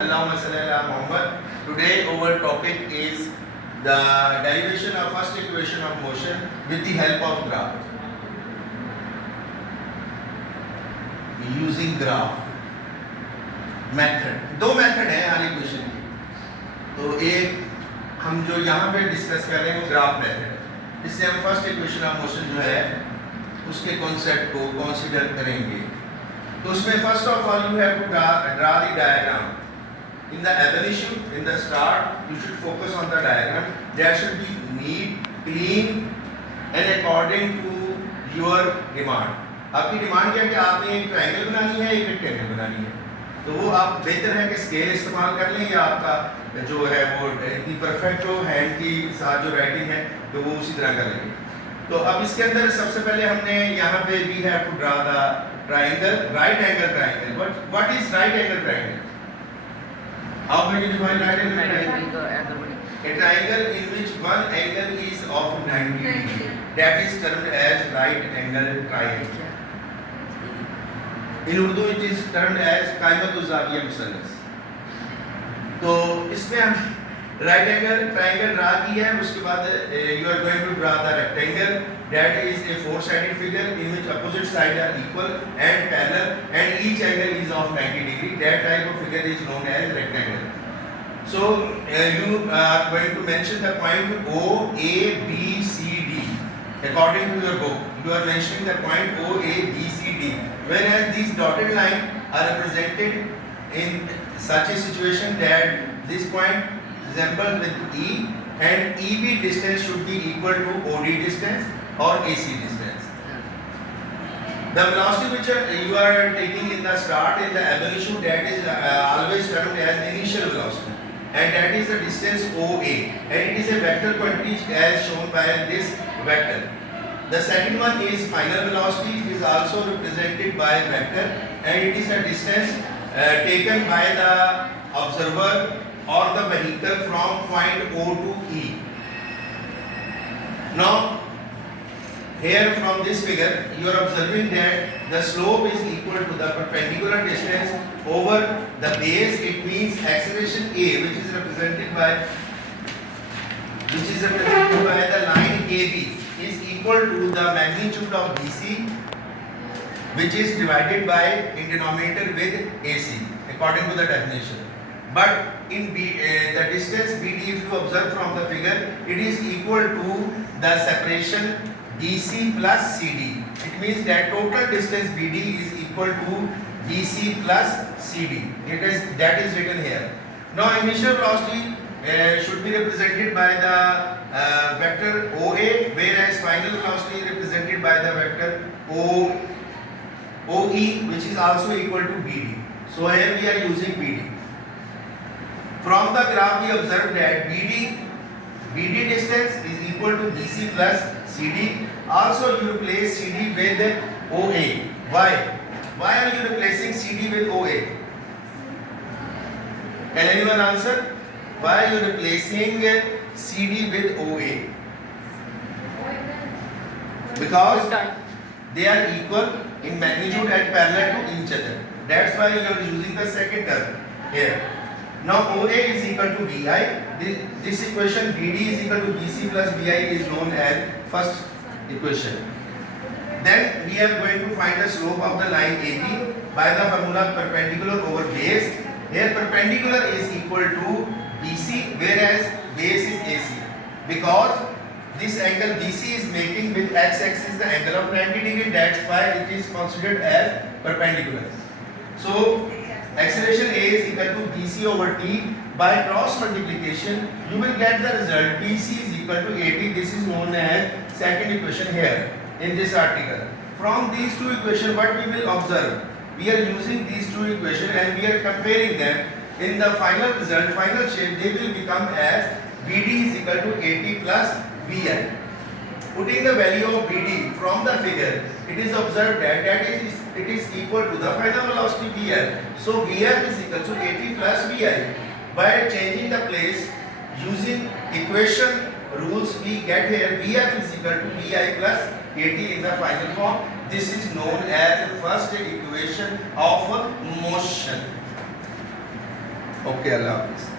Today our topic is the derivation of first equation of motion with the help of graph. Using graph method, दो method है हर equation की। तो एक हम जो यहाँ पे डिस्कस कर रहे हैं वो ग्राफ मेथड है, इससे हम फर्स्ट इक्वेशन ऑफ मोशन जो है उसके कॉन्सेप्ट को कंसीडर करेंगे। तो उसमें first of all you have to draw the diagram. In the evolution, in the start, you should focus on the diagram. That should be neat, clean, and according to your demand. आपकी demand क्या है कि आपने एक triangle बनानी है, एक rectangle बनानी है। तो वो आप बेहतर है कि स्केल इस्तेमाल कर लें या आपका जो है वो इतनी परफेक्ट हो हैंड की साथ जो राइटिंग है तो वो उसी तरह कर लेंगे। तो अब इसके अंदर सबसे पहले हमने यहाँ पे we have to draw the triangle, right angle triangle. What is right angle triangle? How can you define right angle triangle? A triangle in which one angle is of 90 degree. That is termed as right angle triangle. In Urdu it is termed as कायमतु ज़ाविया मुसन्नस। तो इसमें हम right angle triangle draw की है। उसके बाद you are going to draw the rectangle. That is a four-sided figure in which opposite sides are equal and parallel and each angle is of 90 degree. That type of figure is known as rectangle. So you are going to mention the point O, A, B, C, D. According to your book, you are mentioning the point O, A, B, C, D. Whereas these dotted lines are represented in such a situation that this point resembles with E and EB distance should be equal to OD distance or AC distance. The velocity which you are taking in the start in the evolution, that is always termed as initial velocity, and that is the distance OA, and it is a vector quantity as shown by this vector. The second one is final velocity, it is also represented by vector, and it is a distance taken by the observer or the vehicle from point O to E. Now here from this figure you are observing that the slope is equal to the perpendicular distance over the base. It means acceleration A, which is represented by the line AB, is equal to the magnitude of BC, which is divided by in denominator with AC according to the definition. But in the distance BD, if you observe from the figure, it is equal to the separation BC plus CD. It means that total distance BD is equal to BC plus CD. That is written here. Now initial velocity should be represented by the vector OA, whereas final velocity is represented by the vector OE, which is also equal to BD. So here we are using BD. From the graph we observe that BD distance is equal to BC plus CD. Also you replace CD with OA. Why? Why are you replacing CD with OA? Can anyone answer? Why are you replacing CD with OA? Because they are equal in magnitude and parallel to each other. That's why you are using the second term here. Now OA is equal to BI. This equation BD is equal to BC plus BI is known as first equation. Then we are going to find the slope of the line AB by the formula perpendicular over base. Here perpendicular is equal to BC, whereas base is AC. Because this angle BC is making with x-axis the angle of 90 degree, that's why it is considered as perpendicular. So acceleration A is equal to BC over T. By cross multiplication you will get the result BC is equal to 80. This is known as second equation here in this article. From these two equations what we will observe, we are using these two equations and we are comparing them. In the final result, final shape, they will become as BD is equal to 80 plus BI. Putting the value of BD from the figure, it is observed that it is equal to the final velocity VF. So VF is equal to 80 plus VI. By changing the place using equation rules, we get here VF is equal to VI plus 80 in the final form. This is known as the first equation of motion. Okay, Allah Hafiz.